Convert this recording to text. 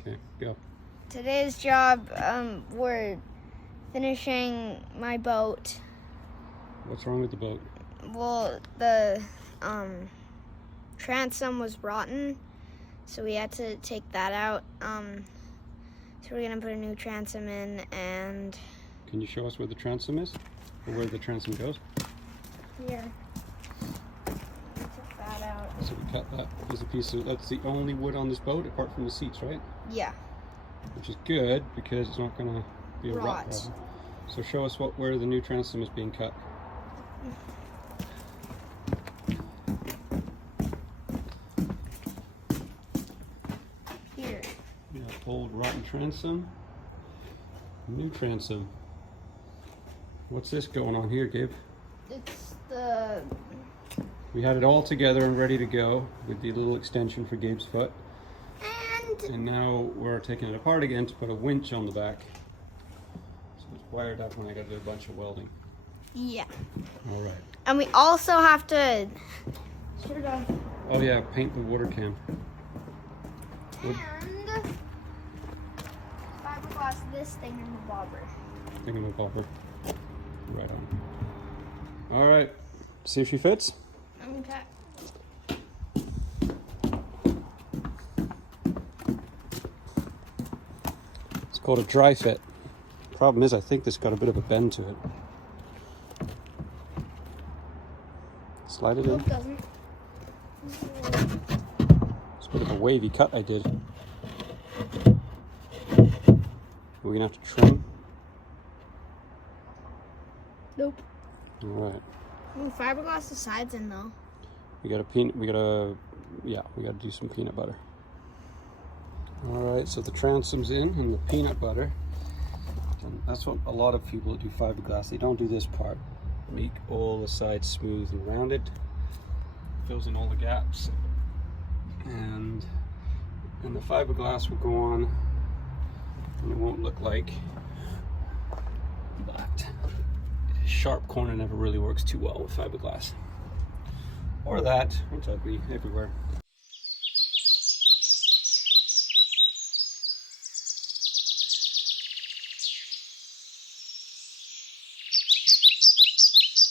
Okay, go. Today's job, we're finishing my boat. What's wrong with the boat? Well, the transom was rotten, so we had to take that out. So we're gonna put a new transom in, and Can you show us where the transom is? Or where the transom goes? here. We took that out. So we cut that as a piece of, that's the only wood on this boat apart from the seats, right? Yeah. Which is good because it's not gonna be a rot Rot. problem. So show us where the new transom is being cut. Here. Yeah, old rotten transom, new transom. What's this going on here, Gabe? It's the We had it all together and ready to go with the little extension for Gabe's foot. And now we're taking it apart again to put a winch on the back. So it's wired up when I got to do a bunch of welding. yeah. All right. And we also have to sort of Oh yeah, paint the water cam. Wood and fiberglass this thing in the bobber. thingamabobber. Right on. All right. See if she fits. Okay. It's called a dry fit. Problem is, I think this got a bit of a bend to it. Slide it in. Nope, doesn't. It's a bit of a wavy cut I did. We're gonna have to trim. Nope. All right. Ooh, fiberglass the sides in though. We gotta do some peanut butter. All right, so the transom's in and the peanut butter. And that's what a lot of people that do fiberglass, they don't do this part. Make all the sides smooth and rounded. Fills in all the gaps. And the fiberglass will go on and it won't look like that. Sharp corner never really works too well with fiberglass. Or that, which I'd be everywhere.